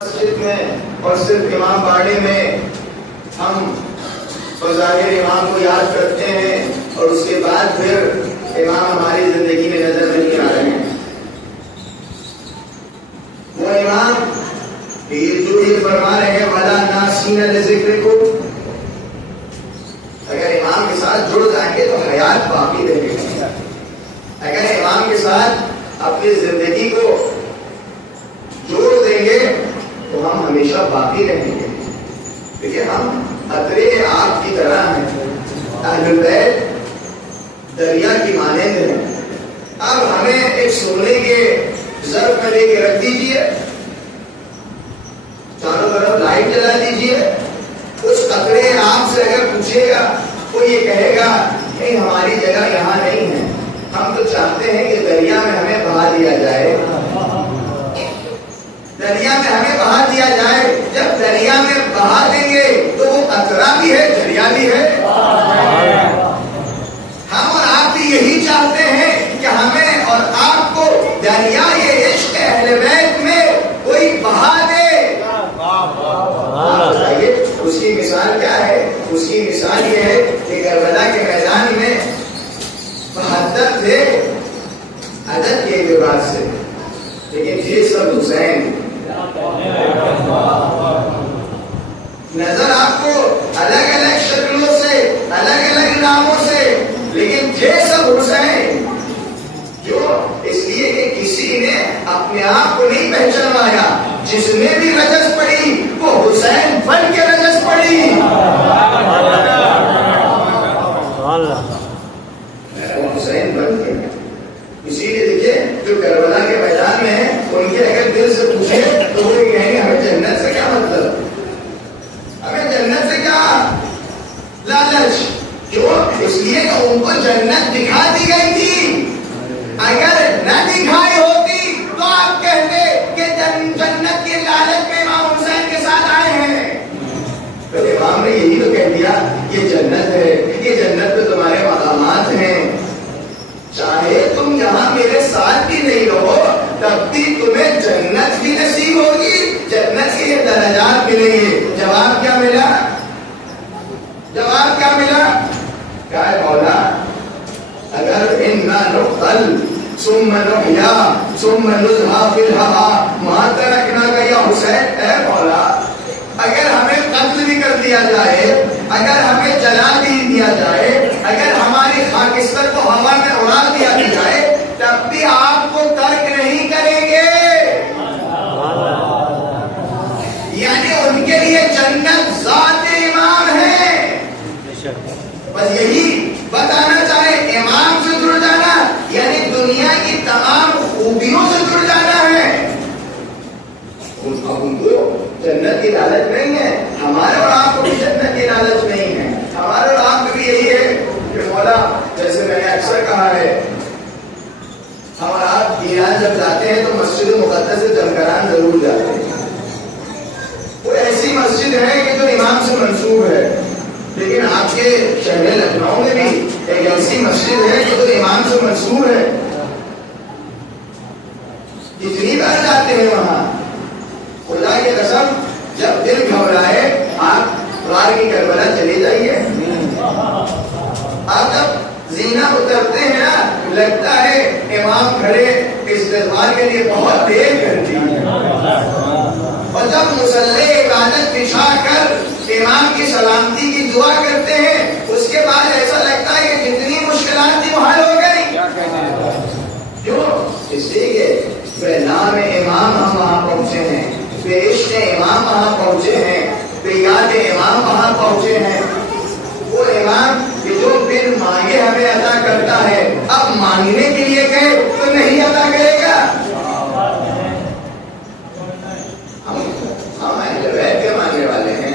मस्जिद में और सिर्फ इमाम बाड़े में हम बज़ाहिर इमाम को याद करते हैं और उसके बाद फिर इमाम हमारी जिंदगी में नजर नहीं आ रहे हैं। वो इमाम जो ये फरमा रहे हैं वला नासीना लिज़िक्र को, अगर इमाम के साथ जुड़ जाएंगे तो हयात बाकी रहेगी। अगर इमाम के साथ अपनी जिंदगी को जोड़ देंगे तो हम हमेशा बाकी रहेंगे। देखिए, हम अतरे आग की तरह हैं, अहलुल बैत दरिया की मानंद हैं। अब हमें एक सोने के ज़र्फ़ में लेके रख दीजिए, चारों तरफ लाइट जला दीजिए, उस कतरे आग से अगर पूछेगा तो ये कहेगा नहीं, हमारी जगह यहाँ नहीं है, हम तो चाहते हैं कि दरिया में हमें बहा दिया जाए, दरिया में हमें बहा दिया जाए। जब दरिया में बहा देंगे तो वो कतरा भी है, दरिया भी है। हम और आप भी यही चाहते हैं कि हमें और आपको दरिया ये इश्क अहले बैत में कोई बहा दे। बताइए उसकी मिसाल क्या है? उसकी मिसाल ये है कि करबला के मैदान में 72 थे अदद के एतबार से, लेकिन ये सब हुसैन। नजर आपको अलग अलग शक्लों से, अलग अलग नामों से, लेकिन थे सब हुसैन। जो इसलिए कि किसी ने अपने आप को नहीं पहचानवाया, जिसने भी रजस पड़ी वो हुसैन बन के रजस पड़ी। हुसैन बन के, इसीलिए देखिए जो करबला के मैदान में है उनके अगर दिल से पूछे तो वो कहेंगे हमें जन्नत से क्या मतलब, हमें जन्नत से क्या लालच। क्यों? इसलिए कि उनको जन्नत दिखा दी गई थी। अगर न दिखाई होती तो आप कहते कि जन्नत के लालच में इमाम हुसैन के साथ आए हैं। तो इमाम ने यही तो कह दिया ये जन्नत है, ये जन्नत में तुम्हारे मकामात हैं, चाहे तुम यहाँ मेरे साथ भी नहीं रहो तब भी तुम्हें जन्नत भी नसीब होगी, जन्नत के ये दर्जात मिलेंगे। जवाब क्या मिला? जवाब क्या मिला? क्या है मौला? अगर इन्ना नुक़तल सुम्मा नुहया सुम्मा नुज़हा फिल हवा मा तरकना का या हुसैन। है मौला, अगर हमें कत्ल भी कर दिया जाए, अगर हमें जला भी दिया जाए, अगर हमारी खाकिस्तर को हवा में उड़ा दिया जाए, तब भी आपको तर्क नहीं करेंगे। यानी उनके लिए जन्नत ज़ाते इमाम है। बस यही बताना चाहे, इमाम से जुड़ जाना यानी दुनिया की तमाम खूबियों से जुड़ जाना है। उनको जन्नत की लालच नहीं है, हमारे और आपको भी जन्नत की लालच नहीं है। हमारे और आपको भी यही है कि मौला, जैसे मैंने अक्सर कहा है, हम और आप ईरान जब जाते हैं तो मस्जिद मुक़द्दस से जमकरान जरूर जाते हैं। वो ऐसी मस्जिद है कि जो इमाम से मंसूब है, लेकिन आपके शहर लखनऊ में भी एक ऐसी मस्जिद है कि जो इमाम से मंसूब है। कितनी बार जाते हैं वहां, खुदा की कसम, जब दिल घबराए आप रार की करबला चले जाइए। आप जब जीना उतरते हैं ना, लगता है इमाम खड़े इस्तिग़फ़ार के लिए बहुत देर कर दी, और जब मुसल्ले इबादत बिछा कर इमाम की सलामती की दुआ करते हैं, उसके बाद ऐसा लगता है कि जितनी मुश्किलात थी वो हल हो गई। क्यों? इसलिए कि बेनाम इमाम हम वहां पहुंचे हैं, बेइश्क़ इमाम वहां पहुंचे हैं, बेयाद इमाम वहां पहुंचे हैं। वो इमाम कि जो बिन मांगे हमें अता करता है, अब मांगने के लिए कहे तो नहीं अता करेगा। हम अहले बैत के मानने वाले हैं,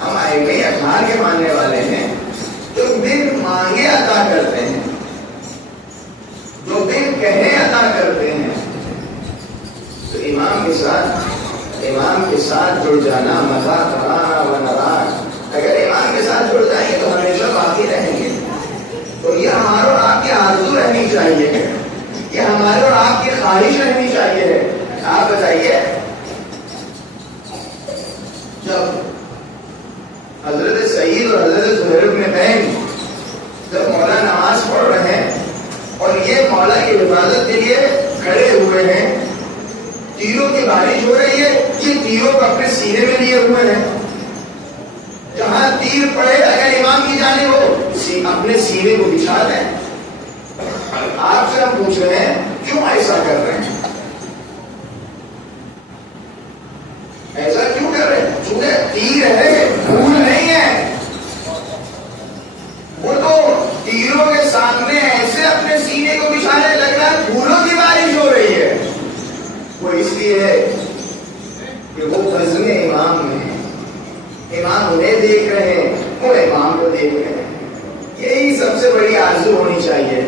हम आइए अख़बार के मानने वाले हैं, जो बिन मांगे अता करते हैं, जो बिन कहे अता करते हैं। तो इमाम के साथ जुड़ जाना मज़ा करा व नाराज। अगर इमाम के साथ जुड़ जाएंगे तो हमेशा बाकी रहेंगे। तो ये हमारे और आपकी आरज़ू रहनी चाहिए, ये हमारे और आपकी ख्वाहिश रहनी चाहिए। आप बताइए, जब हजरत सईद और हजरत ज़ुहैर इब्न तैम जब मौला नमाज पढ़ रहे हैं और ये मौला की हिफाजत के लिए खड़े हुए हैं, तीरों की बारिश हो रही है, ये तीरों को अपने सीने में लिए हुए हैं। जहां तीर पड़े अगर इमाम की जानिब हो, अपने सीने को बिछा दें। आपसे हम पूछ रहे हैं क्यों ऐसा कर रहे हैं? ऐसा क्यों कर रहे हैं? चूंकि तीर है, फूल नहीं है। वो तो तीरों के सामने ऐसे अपने सीने को बिछाने लग रहा है, फूलों की बारिश हो रही है। वो इसलिए है कि वो बज़्म इमाम में है, इमाम उन्हें देख रहे हैं, वो इमाम को देख रहे हैं। यही सबसे बड़ी आरज़ू होनी चाहिए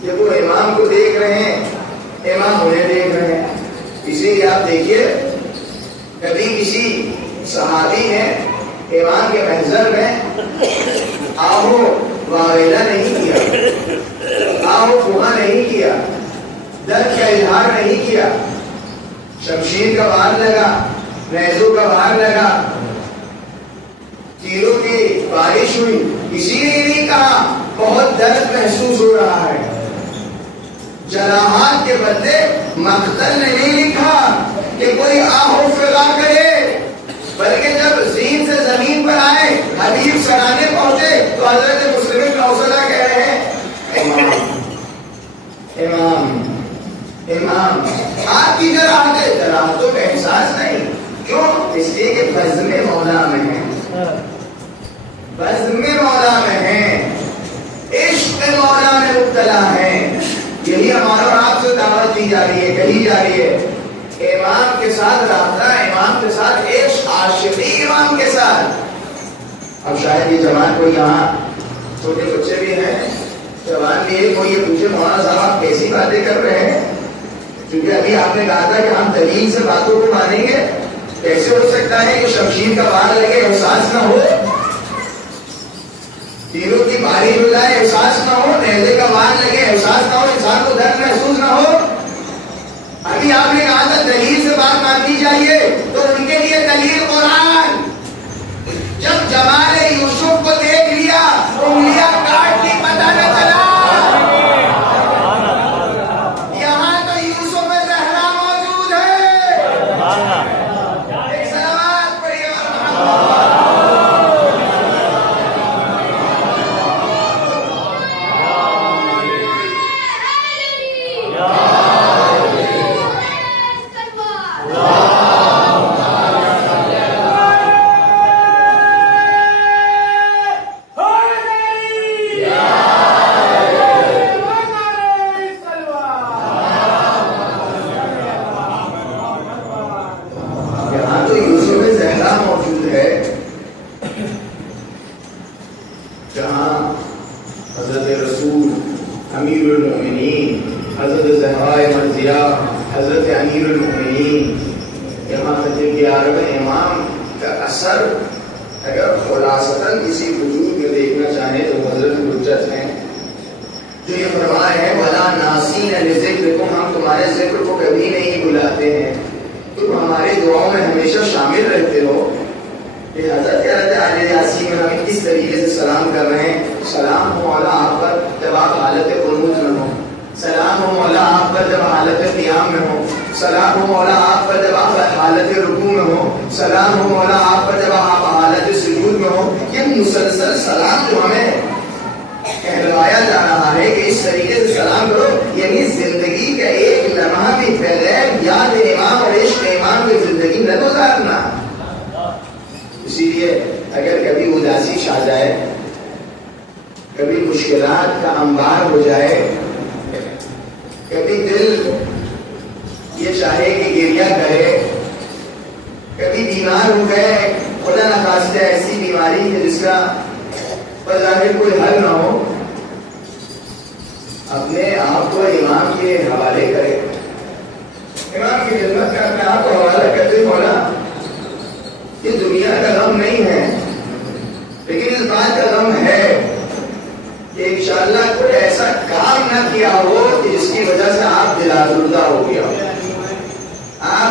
कि वो इमाम को देख रहे हैं, इमाम उन्हें देख रहे हैं। इसीलिए आप देखिए, कभी किसी सहाबी ने इमाम के महज़र में आहो वावेला नहीं किया, आहो फुहा नहीं किया, दर्द का इजहार नहीं किया। शमशीर का वार लगा, नेज़ों का वार लगा, तीरों की बारिश हुई, इसीलिए नहीं कहा बहुत दर्द महसूस हो रहा है। जराहात के बदले मक़तल ने नहीं लिखा कि कोई आहो फिरा करे, बल्कि जब ज़ीन से जमीन पर आए, हबीब सराहने पहुंचे, तो हज़रत मुस्लिम कौसला कह रहे हैं इमाम इमाम इमाम। आपकी जराहतों का एहसास नहीं, क्यों? इसलिए कि बज़्म मौला में है, बज़्म मौला में है, इश्क़ मौला में मुब्तला है। यही हमारा और आपसे दावत दी जा रही है, कही जा रही है। इमाम के साथ राब्ता, इमाम के साथ इश्क़, आशिक़ी इमाम के साथ। अब शायद ये जवान कोई यहाँ छोटे बच्चे भी हैं, जवान भी है, कोई ये पूछे मौलाना साहब आप कैसी बातें कर रहे हैं? क्योंकि अभी आपने कहा था कि हम दलील से बातों को मानेंगे। कैसे हो सकता है कि शमशीर का वार लगे एहसास ना हो, तीरों की बारिश हो जाए एहसास ना हो, नेज़े का वार लगे एहसास ना हो, इंसान को दर्द महसूस ना हो? अभी आपने कहा था दलील से बात माननी चाहिए, तो उनके लिए दलील कुरान। जब जमाल यूसुफ को देख लिया, उंगलियां काट ली, पता न चला। यहाँ तो यूसुफ ज़हरा मौजूद है। एक सलावत पढ़िए।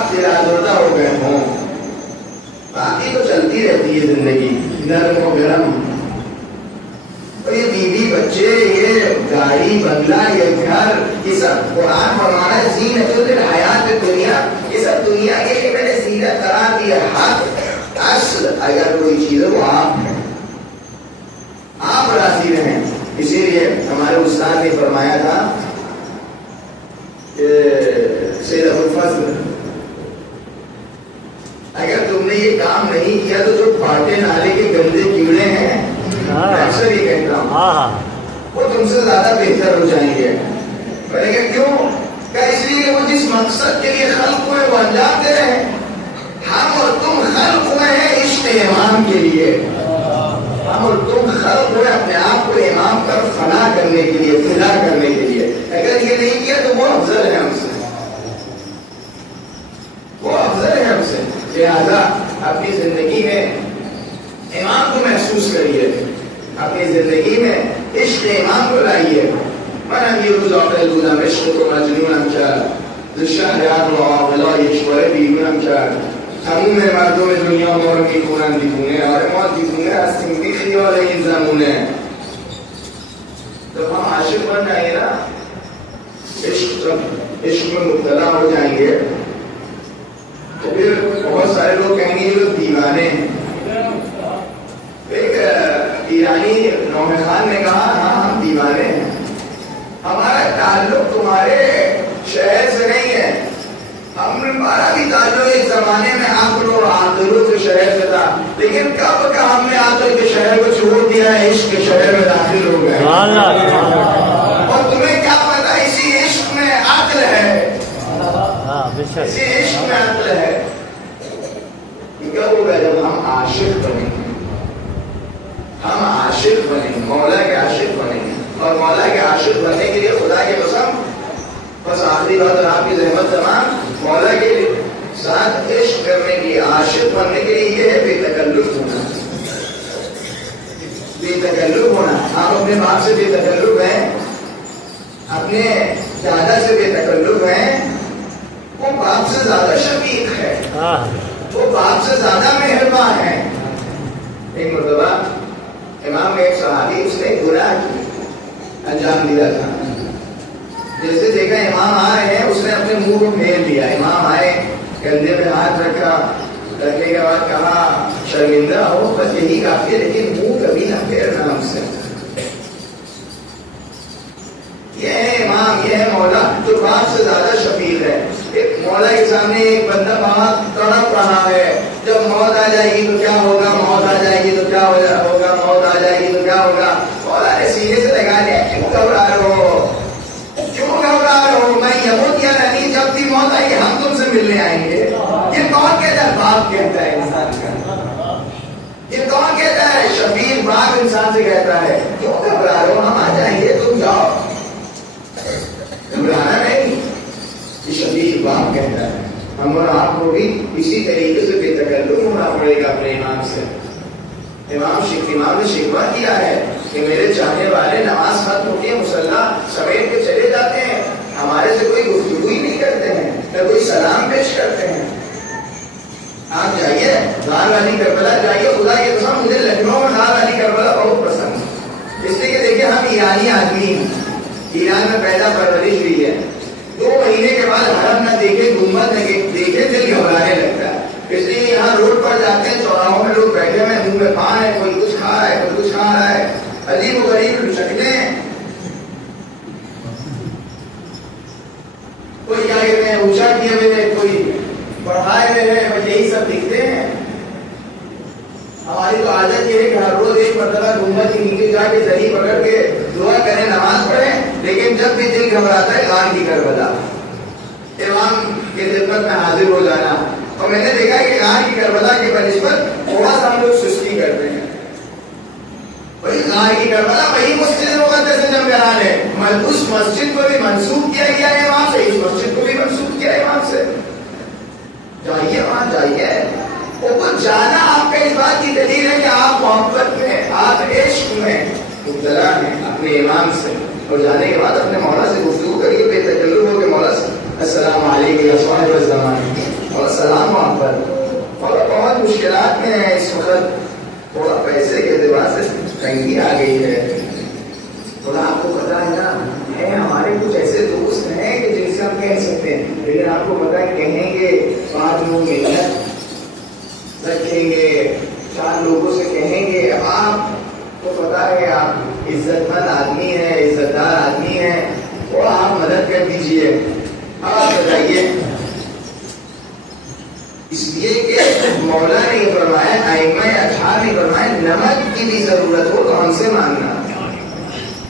आप दिलादुर्दा हो गए हों, बाकी तो चलती रहती है जिंदगी, नरम और गरम। तो ये बीवी बच्चे, ये गाड़ी बंगला, ये घर, ये सब कुरान फरमाना ज़ीनतुल हयात दुनिया, ये सब दुनिया के लिए मैंने ज़ीनत करार दिया। हक असल अगर कोई चीज है वो आप राजी रहें। इसीलिए हमारे उस्ताद ने फरमाया था सैयद अबुल फज़ल, अगर तुमने ये काम नहीं किया तो जो फाटे नाले के गंदे कीड़े हैं, अक्सर ये कहता हूँ, वो तुमसे ज्यादा बेहतर हो जाएंगे। मैंने कहा क्यों? क्या इसलिए वो जिस मकसद के लिए खल्क हुए वो अंजाम दे रहे हैं। हम और तुम खल्क हुए हैं इश्क इमाम के लिए, हम और तुम खल्क हुए अपने आप को इमाम पर फना करने के लिए, फिदा करने के लिए। अगर ये नहीं किया तो वो अफजल है हमसे, वो अफजल है हमसे। लिहाजा अपनी जिंदगी में इमाम को महसूस करिए, अपनी जिंदगी में इश्क इमाम को लाइए। मन अमीरुल इश्क को मजनून क्या हमू में मर्दों में दुनिया मोर की कुरान दिखूने और मौत दिखूने अस्तिंगी और इंजामुने। तो हम आशिक बन जाएंगे ना, इश्क में मुब्तला हो जाएंगे, तो फिर बहुत सारे लोग कहेंगे ये लोग दीवाने हैं। एक ईरानी नौमे खान ने कहा हाँ हम दीवाने हैं, हमारा ताल्लुक तुम्हारे शहर से नहीं है, हमारा भी ताल्लुक एक जमाने में आकल और आंदोलन के शहर से था, लेकिन कब का हमने आकल के शहर को छोड़ दिया, इश्क के शहर में दाखिल हो गए। और तुम्हें क्या पता इसी इश्क में अक्ल है, इसी इश्क में अक्ल है। कब होगा? जब हम आशिक बनेंगे, हम आशिक बनेंगे, मौला के आशिक बनेंगे। और मौला के आशिक बनने के लिए खुदा के कसम, बस आखिरी बात और आपकी जहमत तमाम, मौला के साथ इश्क करने की, आशिक बनने के लिए ये है बेतकल्लुफ होना, बेतकल्लुफ होना। आप अपने बाप से बेतकल्लुफ हैं, अपने दादा से बेतकल्लुफ हैं, वो बाप से ज्यादा शफीक है, वो बाप से ज्यादा मेहरबान है। एक मरतबा इमाम में एक सहाबी, उसने गुनाह की अंजाम दिया था। जैसे देखा इमाम आ रहे हैं, उसने अपने मुंह को फेर लिया। इमाम आए, कंधे में हाथ रखा, रखने के बाद कहा शर्मिंदा हो बस यही काफी है, लेकिन मुंह कभी ना फेरना हमसे। ये है इमाम, ये है मौला, जो बाप से ज्यादा शफीक है। एक मौला के सामने एक बंदा वहां तड़प रहा है, जब मौत आ जाएगी तो क्या होगा, मौत आ जाएगी तो क्या होगा, मौत आ जाएगी तो क्या होगा। मौला ने सीने से लगा लिया, क्यों घबरा रहे हो, क्यों घबरा रहे हो, मैं यमूत या नहीं, जब भी मौत आएगी हम तुमसे मिलने आएंगे। ये कौन कहता है? बाप कहता है इंसान का। ये कौन कहता है? शफीक बाप इंसान से कहता है, क्यों घबरा रहे हो, हम आ जाएंगे, तुम जाओ, घबराना नहीं। ये शफीक बाप कहता है। हम और आपको भी इसी तरीके से बेतकल्लुफ होना पड़ेगा अपने इमाम से। इमाम ने शिकवा किया है कि मेरे चाहने वाले नमाज खत्म होती है, मुसल्ला समेट के चले जाते हैं, हमारे से कोई गुफ्तगू ही नहीं करते हैं, न कोई सलाम पेश करते हैं। आप जाइए गार वाली करबला जाइए, खुदा की कसम मुझे लखनऊ में गार वाली करबला बहुत पसंद है, इसलिए कि देखिए हम ईरानी आदमी हैं, ईरान में पैदा परवरिश हुई है। 2 महीने के बाद हरम न देखे, गुम्बद न देखे, दिल घबराने लगता है। इसलिए यहाँ रोड पर जाते हैं, चौराहों में लोग बैठे हुए, मुंह में पान है, कोई कुछ खा रहा है, कोई कुछ खा रहा है, अजीब गरीब शक्लें, कोई क्या कहते हैं ऊंचा किए हुए हैं, कोई बढ़ाए हुए हैं, बस यही सब दिखते हैं। हमारी तो आदत ये है कि हर रोज एक मरतबा गुम्बद के नीचे जाके जरी पकड़ के दुआ करें, नमाज पढ़ें, लेकिन जब भी दिल घबराता है गान की करबला, इमाम के खिदमत में हाजिर हो जाना। और मैंने देखा कि गान की करबला के बनिस्बत थोड़ा सा हम लोग सुस्ती करते हैं। वही गान की करबला वही मस्जिद मुक़द्दस जब करा ले, उस मस्जिद को भी मंसूब किया गया है इमाम से, इस मस्जिद को भी मंसूब किया है इमाम से। जाइए वहां जाइए, वो कुछ जाना आपका इस बात की दलील है कि आप मोहब्बत में, आप इश्क में मुब्तला हैं अपने इमाम से। और जाने के बाद अपने मौला से गुफ्तगू करिए बेतकल्लुफ होकर मौला से, अस्सलाम वालेकुम या साहिब ज़मान। और सलाम वहां पर, और बहुत मुश्किलात में है इस वक्त, थोड़ा पैसे के एतबार से तंगी आ गई है। थोड़ा आपको पता है ना, है हमारे कुछ ऐसे दोस्त हैं कि जिनसे हम कह सकते हैं, लेकिन आपको पता है कहेंगे 5 लोग मेहनत रखेंगे, 4 लोगों से कहेंगे, आप तो पता है आप इज्जतमंद आदमी है, इज्जतदार आदमी है, थोड़ा आप मदद कर दीजिए। अब आप बताइए, इसलिए कि मौला ने फरमाया, आइम्मा अठार ने फरमाया, नमक की भी जरूरत हो तो हमसे मांगना,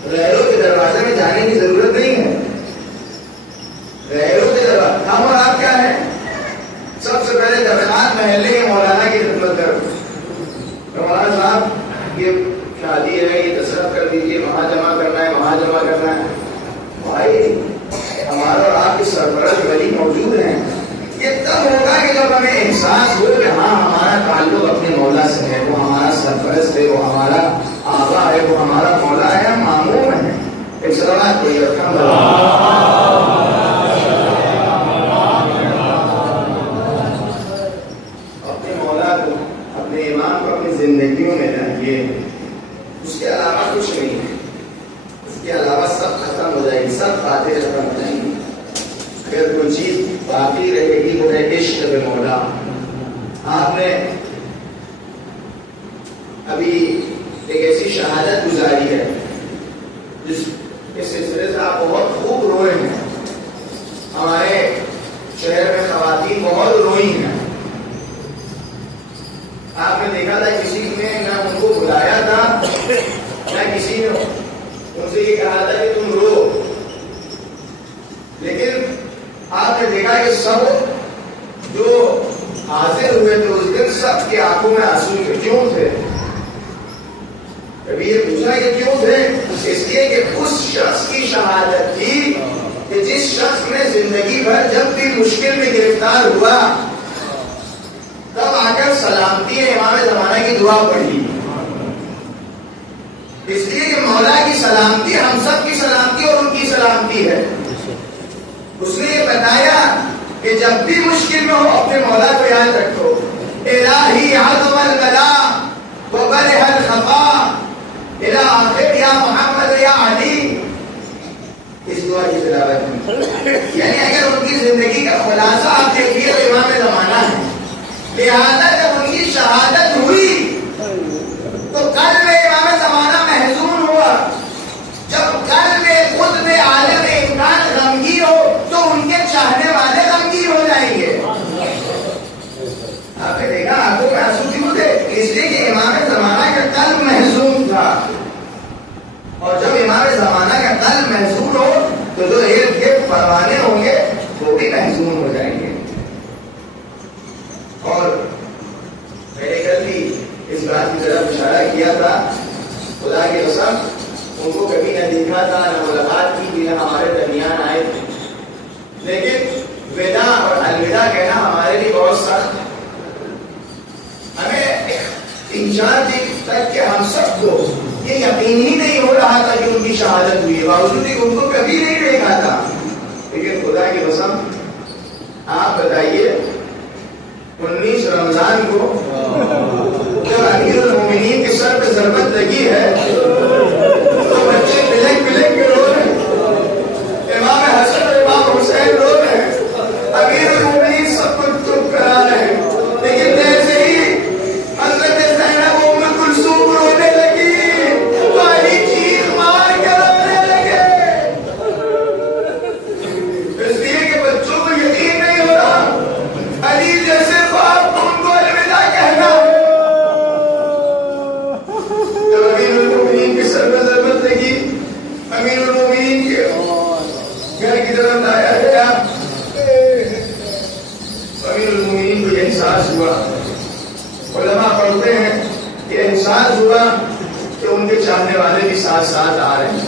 गैरों के दरवाजे में जाने की जरूरत नहीं है। गैरों के दरवाजे, हम और आप क्या है, सबसे पहले दरखास्त महल्ले के मौलाना की खिदमत करो, मौलाना साहब ये शादी है, ये तसरफ कर दीजिए, वहां जमा करना है, वहां जमा करना है। भाई हमारा और आपके सरपरस्त वली मौजूद हैं। ये तब होगा कि जब हमें एहसास हो कि हाँ हमारा ताल्लुक अपने मौला से है, वो हमारा सरपरस्त है, वो हमारा आबा है, वो हमारा मौला है, हम मामूम है। एक सलामत कोई अपने मौला को, अपने ईमान को अपनी जिंदगियों में रखिए, उसके अलावा कुछ नहीं है, उसके अलावा सब खत्म हो जाएगी, सब बातें खत्म हो जाएंगी। अगर कोई चीज बाकी रहेगी वो है इश्क बे मौला। आपने अभी एक ऐसी शहादत गुजारी है जिसके सिलसिले से आप बहुत खूब रोए हैं, हमारे शहर में खवातीन बहुत रोई हैं। आपने देखा था किसी ने ना उनको बुलाया था, ना किसी ने उनसे ये कहा था कि तुम रो, लेकिन आपने देखा कि सब जो हाजिर हुए थे उस दिन सबकी आंखों में आंसू थे। क्यों थे? कभी ये पूछा कि क्यों थे? इसलिए कि उस शख्स की शहादत थी कि जिस शख्स ने जिंदगी भर जब भी मुश्किल में गिरफ्तार हुआ तब आकर सलामती इमाम ज़माना की दुआ पढ़ी। इसलिए कि मौला की सलामती हम सब की सलामती और उनकी सलामती है। उसने ये बताया कि जब भी मुश्किल में हो अपने मौला को याद रखो। इलाही अज़मल बला व बरहल खफा इला आखिर या मोहम्मद या अली, इस दुआ की तिलावत में, यानी अगर उनकी जिंदगी का खुलासा आप देखिए तो इमाम ज़माना है। लिहाजा जब उनकी शहादत हुई तो कल में इमाम ज़माना महजून हुआ। जब कल में खुद में आलम इमरान गमगीन हो तो उनके चाहने वाले गमगीन हो जाएंगे। आपने देखा आंखों में आंसू क्यों थे? इसलिए कि इमाम ज़माना का कल्ब महजून था, और जब इमाम ज़माना का कल्ब महजून हो तो जो इर्द गिर्द परवाने होंगे वो भी महजून हो जाएंगे। और मैंने कल भी इस बात की तरफ इशारा किया था, खुदा की कसम उनको कभी न देखा था, न मुलाकात की थी, न हमारे दरमियान आए थे, लेकिन विदा और अलविदा कहना हमारे लिए बहुत सख्त है। हमें 3-4 दिन तक के हम सबको ये यकीन ही नहीं हो रहा था कि उनकी शहादत हुई, बावजूद उनको कभी नहीं देखा था। लेकिन खुदा की कसम आप बताइए, 19 रमजान को जब अमीरुल मोमिनीन के सर पे ज़रबत लगी है तो बच्चे बिलक बिलक के रो रहे हैं, इमाम हसन और इमाम हुसैन रो रहे हैं, अमीरुल मोमिनीन सबको चुप करा रहे हैं। लेकिन जैसे ही हज़रत ज़ैनब उम्म कुलसूम रोने लगी तो अली चीख मार के रोने लगे। इसलिए कि बच्चों को यकीन नहीं हो रहा, अली जैसे बाप को उनको अलविदा कहना। जब अमीरुल मोमिनीन के सर पर ज़रबत लगी, अमीरुल मोमिनीन के घर की तरफ लाया गया, अमीरुल मोमिनीन को यह एहसास हुआ, उलमा पढ़ते हैं कि एहसास हुआ कि उनके चाहने वाले भी साथ साथ आ रहे हैं।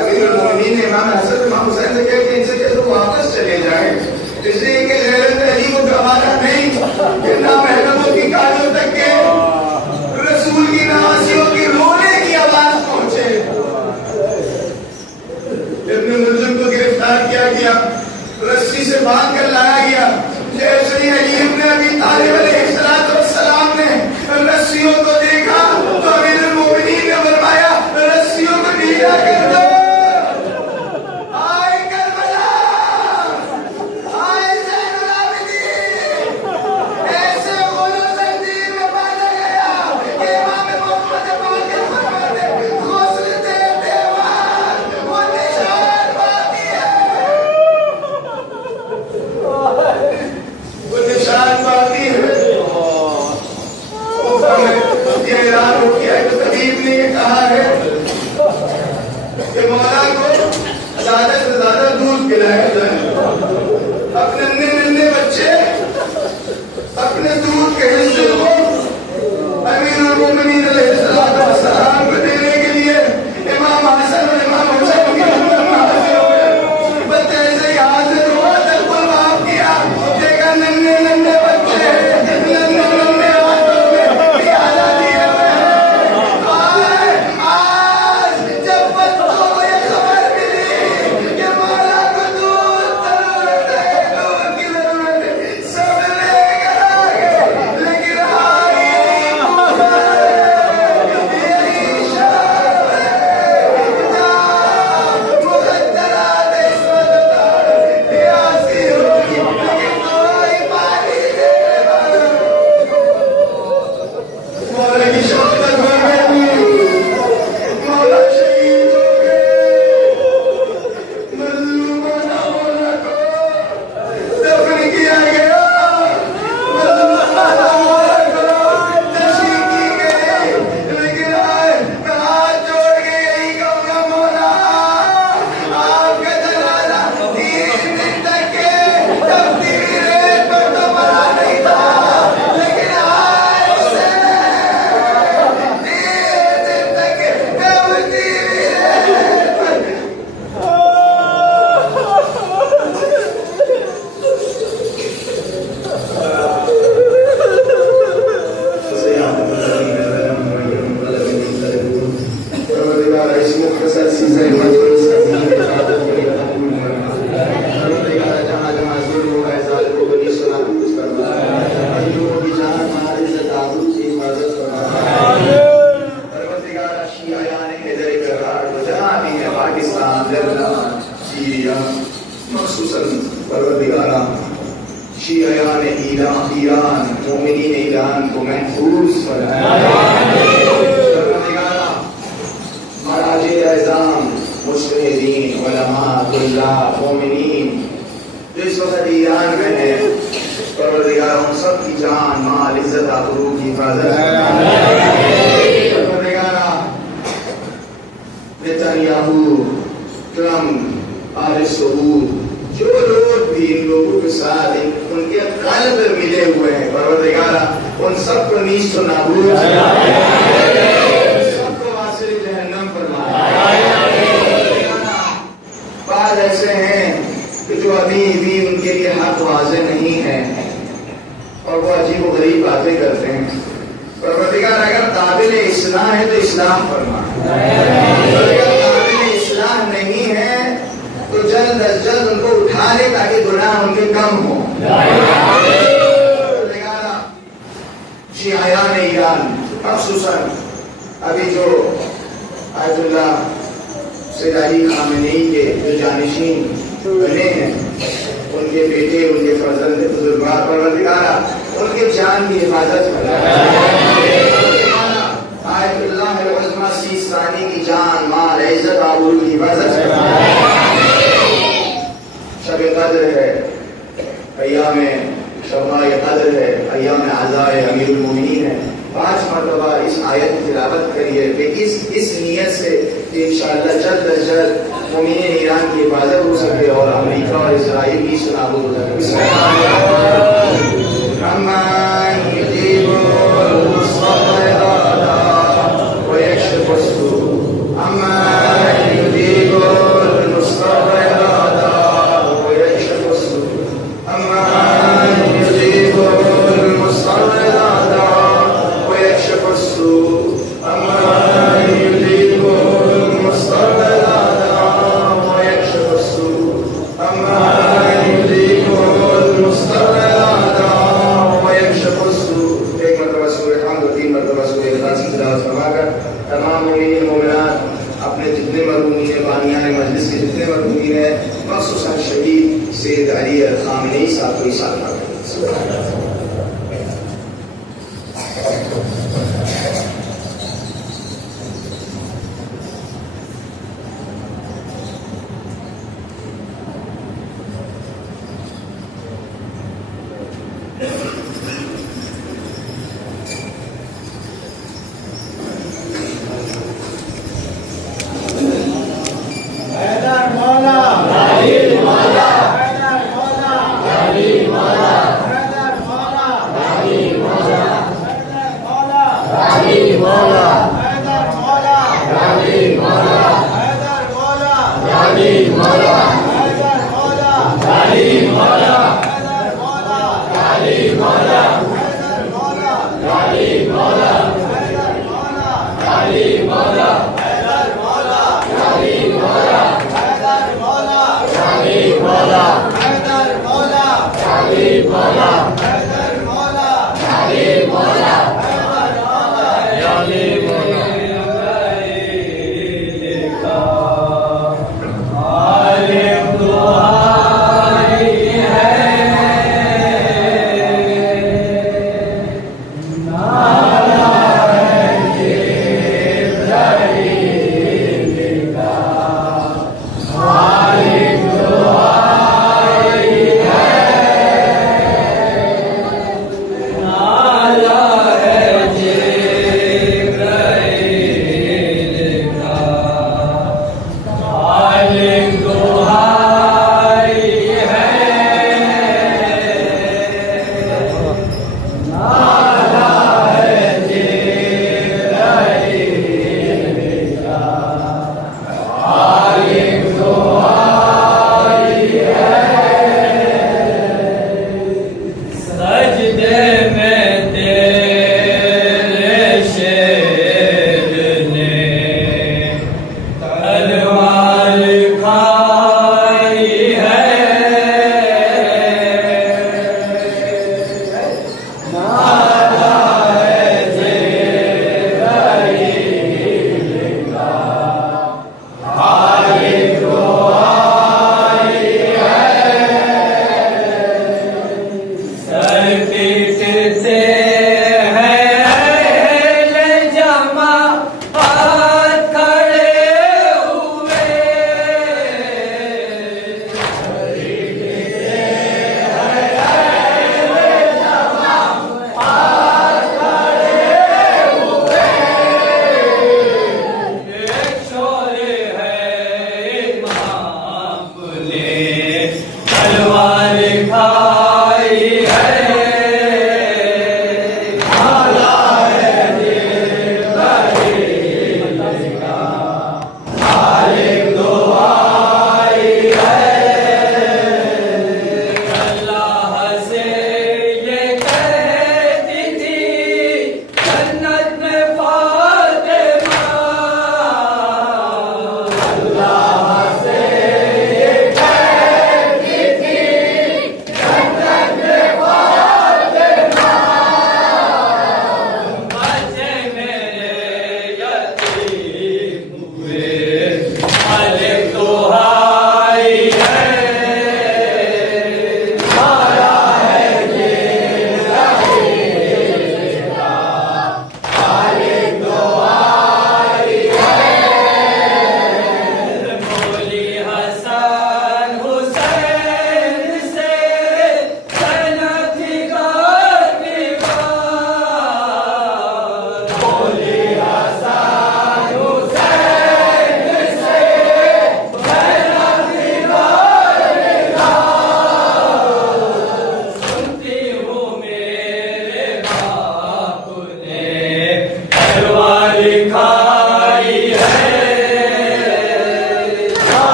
अमीरुल मोमिनीन ने इमाम हसन इमाम हुसैन से कहा कि इनसे कैसे वापस चले जाएं, इसलिए कि गैरत अली को गवारा नहीं कि ना महरमों की कानों तक के रसूल की नवासियों की रोने की आवाज पहुंचे। इब्न मुल्ज़िम को गिरफ्तार किया गया, रस्सी से बांध कर लाया गया, जैसे ही पिलाया जाए। अपने नन्हे बच्चे अपने दूध के हिस्से को अमीरुल मोमिनीन अलैहिस्सलाम को देने के लिए इमाम हसन और इमाम हुसैन की खिदमत में हाजिर हो गए। बच्चे ऐसे ही हाजिर हुआ, तलकुल माफ किया, देखा नन्हे बच्चे नन्हे हाथों में प्याला दिए हुए हैं। आज जब बच्चों को ये खबर मिली कि मौला को दूध की जरूरत है, सब लेकर आ गए, लेकिन ईरान मोमिनीन ईरान को महफूज महाराजे एज़ाम मुज्तहिदीन उलमा तुल्लाह मोमिनीन जो इस वक्त ईरान में है, परवरदिगार उन सब की जान माल इज्जत आबरू की हिफाजत नेतन्याहू ट्रम्प आले सऊद जो लोग भी इन लोगों के साथ उनके कालब मिले हुए हैं, परवरदिगारा उन सबको नीच तो नाबूद सबको वासिल जहन्नम फरमाए। बाद ऐसे हैं कि जो अभी भी उनके लिए हक वाज़ेह नहीं है और वो अजीब व गरीब बातें करते हैं, परवरदिगार अगर काबिल इस्लाह है तो इस्लाम फरमाए, अगर काबिल इस्लाह नहीं है तो जल्द अज जल्द उनको उठा ले ताकि गुनाह उनके कम हो। शियायान ईरान खसूसन अभी जो आयतुल्लाह सैयद अली खामेनी के जो जानिशीन बने हैं, उनके बेटे उनके फर्जंद बुजुर्गार, परवरदिगारा उनके जान की हिफाजत फरमाए। आयतुल्लाह उज़्मा सीस्तानी की जान माल इज्जत आबरू की हिफाजत फरमाए। शब कद्र है, अय्याम शबाए कद्र है, अय्याम आज़ाए अमीरुल मोमिनीन है। 5 मरतबा इस आयत की तिलावत करिए कि इस नियत से इंशाअल्लाह जल्द अज जल्द मोमिनीन ईरान की हिफाजत हो सके और अमेरिका और इस्राइल की सुनाबूद हो सके। أما يدرك المستقبل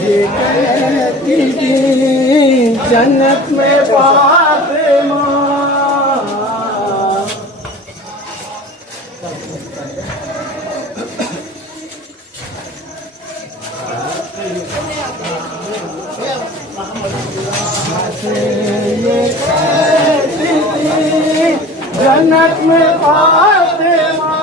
ये कहती थी जन्नत में फातिमा ये कहती थी जन्नत में फातिमा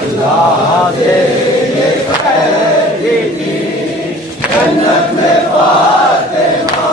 अल्लाह से ये कहती थी जन्नत में फातिमा।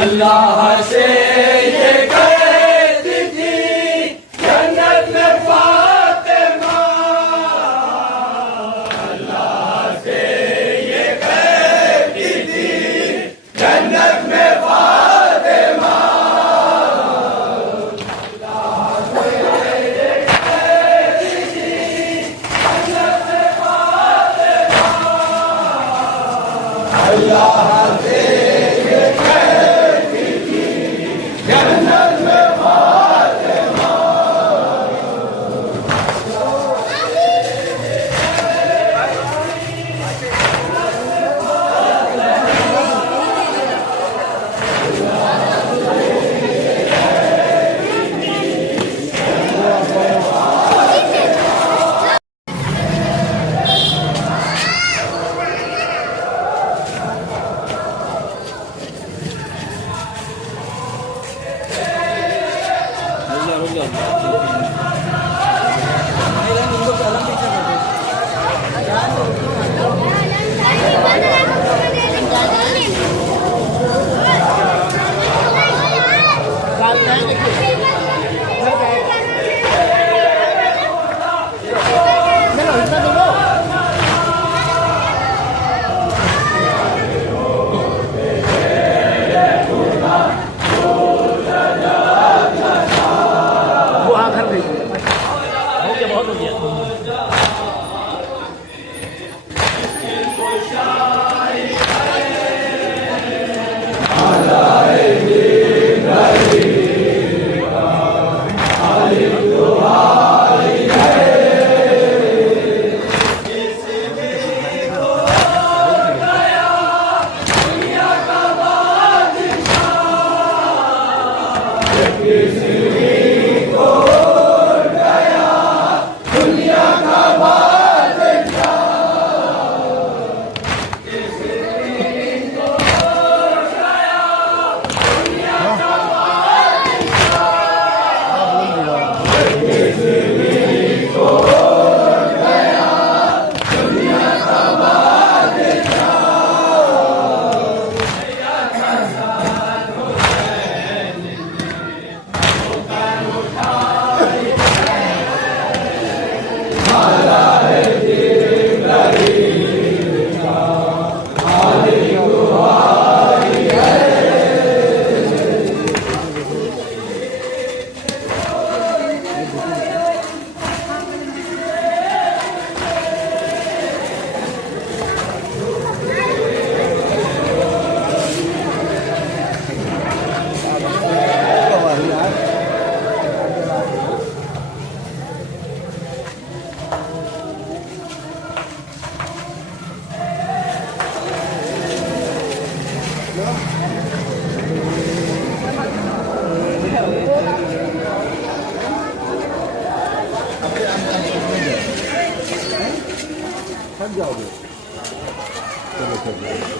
अल्लाह से ये कहती थी जन्नत में फातिमा। अल्लाह से ये कहती थी जन्नत में फातिमा। अल्लाह से ये कहती थी जन्नत में फातिमा। अल्लाह से लग जाओगे। चलो चलो